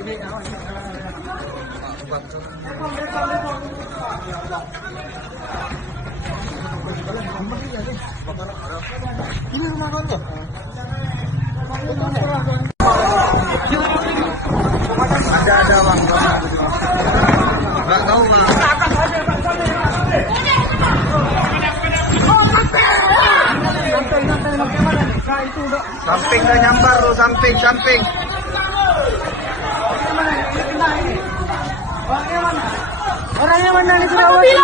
Ini rumah kau tuh. Ada bang. Nggak tahu bang. Samping dah nyambar lu, samping. Orangnya mana? Orangnya mana di Sulawesi?